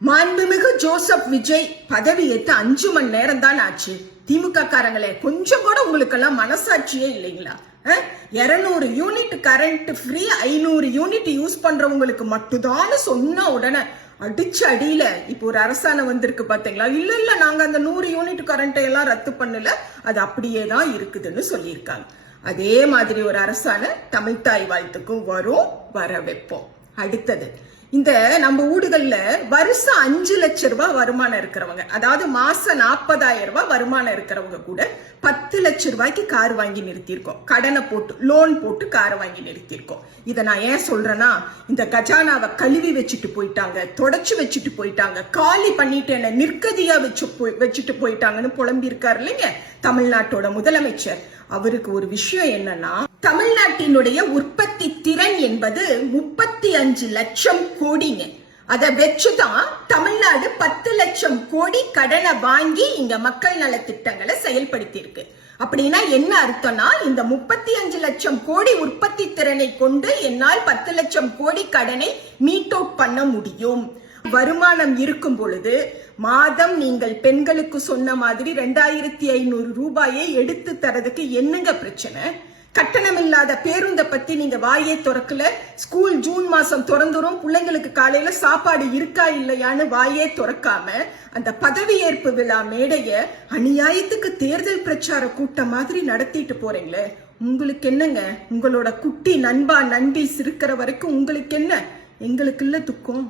மாண்புமிகு ஜோசப் விஜய் பதவியேற்று 5 மணி நேரம் தான் ஆச்சு. திமுக காரங்களே, கொஞ்சம் கூட உங்களுக்கு எல்லாம் மனசாட்சியே இல்லைங்களா? 200 unit current free, 500 unit use பண்றவங்களுக்கு மட்டும்தான் சொன்ன உடனே அடிச்ச அடியில இப்போ ஒரு அரசாணை வந்திருக்கு பாத்தீங்களா? இல்ல நாங்க அந்த 100 யூனிட் கரண்ட் எல்லாம் ரத்து பண்ணல, அது அப்படியே தான் இருக்குதுன்னு சொல்லியிருக்காங்க. அதே மாதிரி ஒரு அரசாணை தமிழ் தாய் வாழ்த்துக்கும் வரும், வர வைப்போம். அடுத்தது, இந்த நம்ம ஊடுகள்ல வருஷம் 5 லட்சம் ரூபாய் வருமானம் இருக்கிறவங்க, அதாவது மாசம் 40,000 ரூபாய் வருமானம் இருக்கிறவங்க கூட 10 லட்சம் ரூபாய்க்கு கார் வாங்கி நிறுத்தியிருக்கோம். கடனை போட்டு, லோன் போட்டு காரை வாங்கி நிறுத்தியிருக்கோம். இதை நான் ஏன் சொல்றேன்னா, இந்த கஜானாவை கழுவி வச்சுட்டு போயிட்டாங்க, தொடச்சு வச்சுட்டு போயிட்டாங்க, காலி பண்ணிட்டு என்ன நிற்கதியா வச்சுட்டு போயிட்டாங்கன்னு புலம்பி இருக்காரு இல்லைங்க தமிழ்நாட்டோட முதலமைச்சர். அவருக்கு ஒரு விஷயம் என்னன்னா, தமிழ்நாட்டினுடைய உற்பத்தி திறன் என்பது 35 லட்சம் கோடிங்க. அதை வச்சுதான் தமிழ்நாடு 10 லட்சம் கோடி கடனை வாங்கி இங்க மக்கள் நல திட்டங்களை செயல்படுத்தி இருக்கு. அப்படின்னா என்ன அர்த்தம்னா, இந்த 35 லட்சம் கோடி உற்பத்தி திறனை கொண்டு என்னால் 10 லட்சம் கோடி கடனை மீட் அவுட் பண்ண முடியும். வருமானம் இருக்கும் பொழுது மாதம் நீங்கள் பெண்களுக்கு சொன்ன மாதிரி 2500 ரூபாயை எடுத்து தரதுக்கு என்னங்க பிரச்சனை? கட்டணம் இல்லாத பேருந்தை பத்தி நீங்க வாயே திறக்கல. ஸ்கூல் ஜூன் மாசம் திறந்துரும், பிள்ளைங்களுக்கு காலையில சாப்பாடு இருக்கா இல்லையான்னு வாயே திறக்காம அந்த பதவியேற்பு விழா மேடைய அநியாயத்துக்கு தேர்தல் பிரச்சார கூட்டம் மாதிரி நடத்திட்டு போறீங்களே, உங்களுக்கு என்னங்க? உங்களோட குட்டி நண்பா நண்பி இருக்கிற வரைக்கும் உங்களுக்கு என்ன? எங்களுக்கு இல்ல துக்கம்.